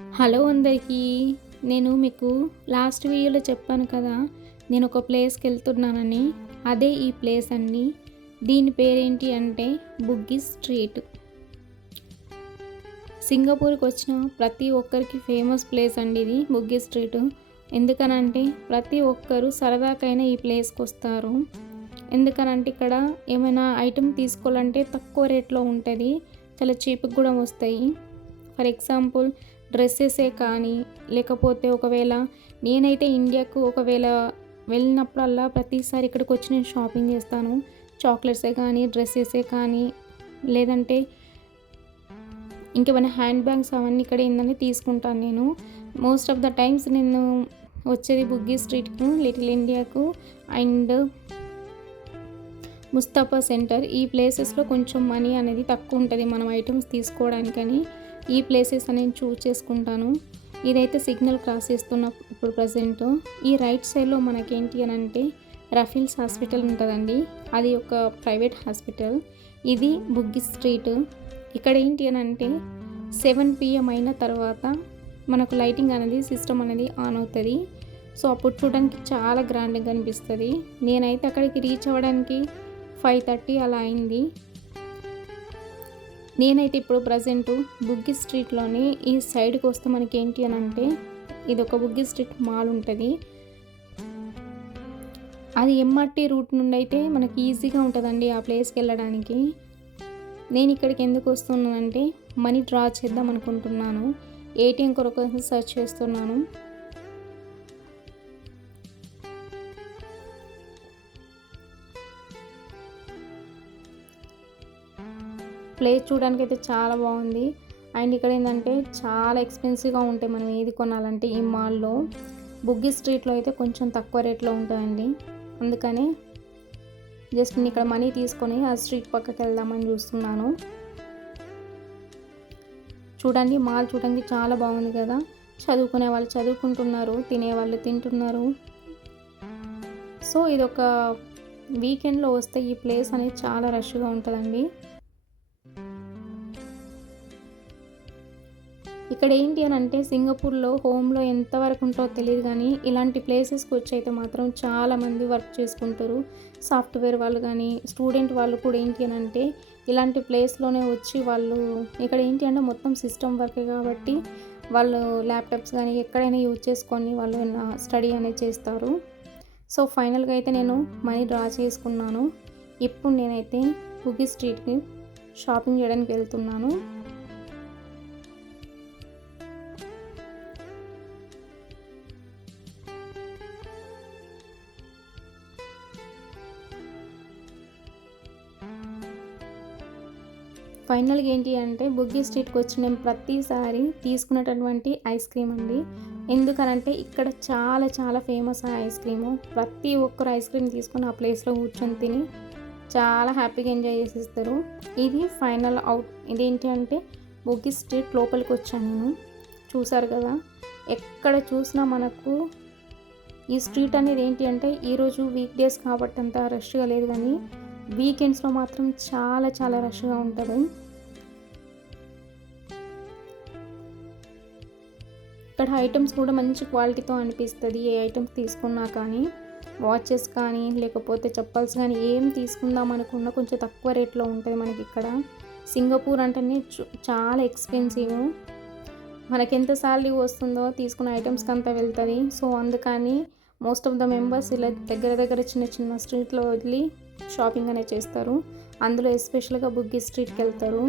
Hello అందరికీ. నేను మీకు లాస్ట్ వీడియోలో చెప్పాను కదా, నేను ఒక ప్లేస్కి వెళ్తున్నానని. అదే ఈ ప్లేస్ అండి. దీని పేరేంటి అంటే బుగ్గీస్ స్ట్రీట్. సింగపూర్కి వచ్చిన ప్రతి ఒక్కరికి ఫేమస్ ప్లేస్ అండి ఇది బుగ్గీస్ స్ట్రీట్. ఎందుకనంటే ప్రతి ఒక్కరు సరదాకైనా ఈ ప్లేస్కి వస్తారు. ఎందుకనంటే ఇక్కడ ఏమైనా ఐటెం తీసుకోవాలంటే తక్కువ రేట్లో ఉంటుంది, చాలా చీప్కి కూడా వస్తాయి. ఫర్ ఎగ్జాంపుల్ డ్రెస్సెసే కానీ, లేకపోతే ఒకవేళ నేనైతే ఇండియాకు ఒకవేళ వెళ్ళినప్పుడల్లా ప్రతిసారి ఇక్కడికి వచ్చి నేను షాపింగ్ చేస్తాను. చాక్లెట్సే కానీ, డ్రెస్సెసే కానీ, లేదంటే ఇంకేమైనా హ్యాండ్ బ్యాగ్స్ అవన్నీ ఇక్కడ ఏందని తీసుకుంటాను నేను. మోస్ట్ ఆఫ్ ద టైమ్స్ నేను వచ్చేది బుగ్గీ స్ట్రీట్కు, లిటిల్ ఇండియాకు అండ్ ముస్తఫా సెంటర్. ఈ ప్లేసెస్లో కొంచెం మనీ అనేది తక్కువ ఉంటుంది మనం ఐటమ్స్ తీసుకోవడానికని ఈ ప్లేసెస్ నేను చూస్ చేసుకుంటాను. ఇదైతే సిగ్నల్ క్రాస్ చేస్తున్న ఇప్పుడు ప్రజెంట్. ఈ రైట్ సైడ్లో మనకేంటి అని అంటే రఫీల్స్ హాస్పిటల్ ఉంటుందండి. అది ఒక ప్రైవేట్ హాస్పిటల్. ఇది బుగ్గీ స్ట్రీట్. ఇక్కడ ఏంటి అని అంటే 7 PM అయిన తర్వాత మనకు లైటింగ్ అనేది సిస్టమ్ అనేది ఆన్ అవుతుంది. సో అప్పుడు చూడడానికి చాలా గ్రాండ్గా కనిపిస్తుంది. నేనైతే అక్కడికి రీచ్ అవ్వడానికి 5:30 అలా అయింది. నేనైతే ఇప్పుడు ప్రజెంట్ బుగ్గీ స్ట్రీట్లోని ఈ సైడ్కి వస్తే మనకి ఏంటి అని అంటే ఇది ఒక బుగ్గీ స్ట్రీట్ మాల్ ఉంటుంది. అది MRT రూట్ నుండి అయితే మనకి ఈజీగా ఉంటుందండి ఆ ప్లేస్కి వెళ్ళడానికి. నేను ఇక్కడికి ఎందుకు వస్తున్నానంటే మనీ డ్రా చేద్దాం అనుకుంటున్నాను. ATM కొరకు సెర్చ్ చేస్తున్నాను. ప్లేస్ చూడడానికి అయితే చాలా బాగుంది. అండ్ ఇక్కడ ఏంటంటే చాలా ఎక్స్పెన్సివ్గా ఉంటాయి మనం ఏది కొనాలంటే ఈ మాల్లో. బుగ్గీ స్ట్రీట్లో అయితే కొంచెం తక్కువ రేట్లో ఉంటాయండి. అందుకనే జస్ట్ నేను ఇక్కడ మనీ తీసుకొని ఆ స్ట్రీట్ పక్కకి వెళ్దామని చూస్తున్నాను. చూడండి మాల్ చూడడానికి చాలా బాగుంది కదా. చదువుకునే వాళ్ళు చదువుకుంటున్నారు, తినేవాళ్ళు తింటున్నారు. సో ఇది ఒక వీకెండ్లో వస్తే ఈ ప్లేస్ అనేది చాలా రష్గా ఉంటుందండి. ఇక్కడ ఏంటి అని అంటే సింగపూర్లో హోమ్లో ఎంతవరకు ఉంటుందో తెలియదు కానీ ఇలాంటి ప్లేసెస్కి వచ్చి అయితే మాత్రం చాలామంది వర్క్ చేసుకుంటారు. సాఫ్ట్వేర్ వాళ్ళు కానీ స్టూడెంట్ వాళ్ళు కూడా ఏంటి అని అంటే ఇలాంటి ప్లేస్లోనే వచ్చి వాళ్ళు ఇక్కడ ఏంటి అంటే మొత్తం సిస్టమ్ వర్కే కాబట్టి వాళ్ళు ల్యాప్టాప్స్ కానీ ఎక్కడైనా యూజ్ చేసుకొని వాళ్ళు స్టడీ అనేది చేస్తారు. సో ఫైనల్గా అయితే నేను మనీ డ్రా చేసుకున్నాను. ఇప్పుడు నేనైతే బుగ్గీ స్ట్రీట్కి షాపింగ్ చేయడానికి వెళ్తున్నాను. ఫైనల్గా ఏంటి అంటే బుగ్గీ స్ట్రీట్కి వచ్చి నేను ప్రతిసారి తీసుకునేటటువంటి ఐస్ క్రీమ్ అండి. ఎందుకనంటే ఇక్కడ చాలా చాలా ఫేమస్ ఆ ఐస్ క్రీము. ప్రతి ఒక్కరు ఐస్ క్రీమ్ తీసుకొని ఆ ప్లేస్లో కూర్చొని తిని చాలా హ్యాపీగా ఎంజాయ్ చేసేస్తారు. ఇది ఫైనల్ అవుట్. ఇదేంటి అంటే బుగ్గీ స్ట్రీట్ లోపలికి వచ్చాను నేను. చూసారు కదా, ఎక్కడ చూసినా మనకు ఈ స్ట్రీట్ అనేది ఏంటి అంటే ఈరోజు వీక్ డేస్ కాబట్టి అంత రష్గా లేదు, కానీ వీకెండ్స్లో మాత్రం చాలా చాలా రష్గా ఉంటుంది. ఇక్కడ ఐటమ్స్ కూడా మంచి క్వాలిటీతో అనిపిస్తుంది. ఏ ఐటమ్స్ తీసుకున్నా కానీ వాచెస్ కానీ లేకపోతే చెప్పల్స్ కానీ ఏం తీసుకుందాం అనుకున్నా కొంచెం తక్కువ రేట్లో ఉంటుంది మనకి ఇక్కడ. సింగపూర్ అంటేనే చాలా ఎక్స్పెన్సివ్. మనకి ఎంత శాలరీ వస్తుందో తీసుకున్న ఐటమ్స్కి అంతా వెళ్తుంది. సో అందుకని మోస్ట్ ఆఫ్ ద మెంబర్స్ ఇలా దగ్గర దగ్గర చిన్న చిన్న స్ట్రీట్లో వెళ్ళి షాపింగ్ అనేది చేస్తారు. అందులో ఎస్పెషల్గా బుగ్గీ స్ట్రీట్కి వెళ్తారు.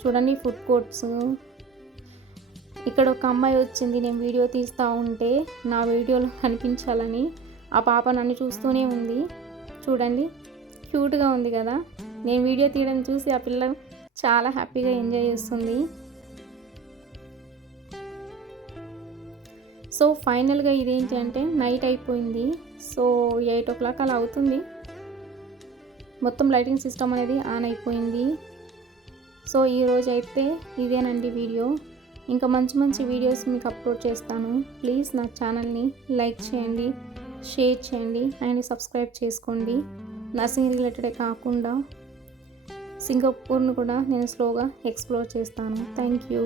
చూడండి ఫుడ్ కోర్ట్స్. ఇక్కడ ఒక అమ్మాయి వచ్చింది, నేను వీడియో తీస్తూ ఉంటే నా వీడియోలో కనిపించాలని. ఆ పాప నన్ను చూస్తూనే ఉంది. చూడండి క్యూట్గా ఉంది కదా. నేను వీడియో తీయడం చూసి ఆ పిల్ల చాలా హ్యాపీగా ఎంజాయ్ చేస్తుంది. సో ఫైనల్గా ఇదేంటి అంటే నైట్ అయిపోయింది. సో 8 o'clock అలా అవుతుంది. మొత్తం లైటింగ్ సిస్టమ్ అనేది ఆన్ అయిపోయింది. సో ఈరోజు అయితే ఇదేనండి వీడియో. ఇంకా మంచి మంచి వీడియోస్ మీకు అప్లోడ్ చేస్తాను. ప్లీజ్ నా ఛానల్ని లైక్ చేయండి, షేర్ చేయండి అండ్ సబ్స్క్రైబ్ చేసుకోండి. నర్సింగ్ రిలేటెడే కాకుండా సింగపూర్ను కూడా నేను స్లోగా ఎక్స్ప్లోర్ చేస్తాను. Thank you.